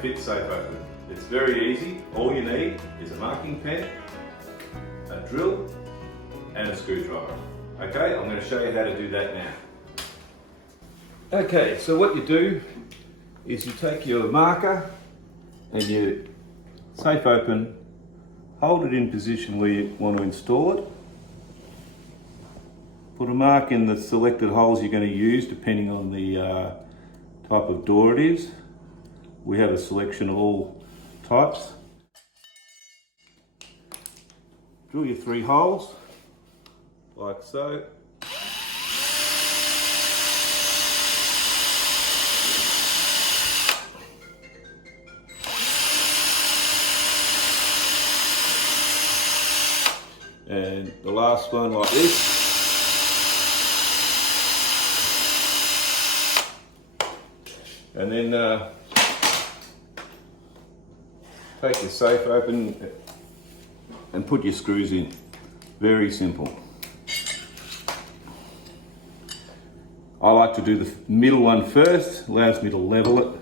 fit SafeOpen. It's very easy. All you need is a marking pen, a drill, and a screwdriver. Okay, I'm going to show you how to do that now. Okay, so what you do is you take your marker and you SafeOpen, hold it in position where you want to install it. Put a mark in the selected holes you're going to use depending on the type of door it is. We have a selection of all types. Drill your 3 holes, like so. And the last one like this. And then take your SafeOpen and put your screws in. Very simple. I like to do the middle one first, allows me to level it.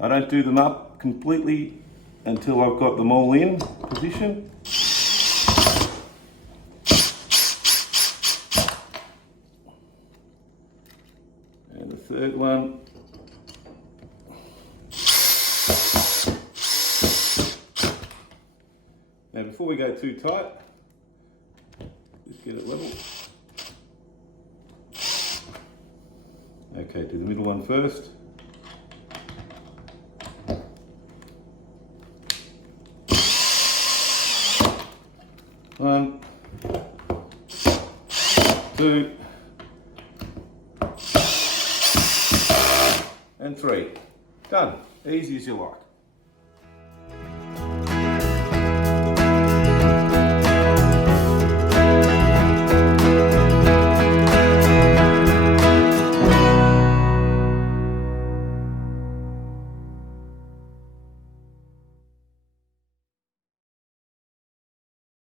I don't do them up completely until I've got them all in position. And the third one. Now before we go too tight, just get it level. Okay, do the middle one first. One, 2, and 3. Done. Easy as you like.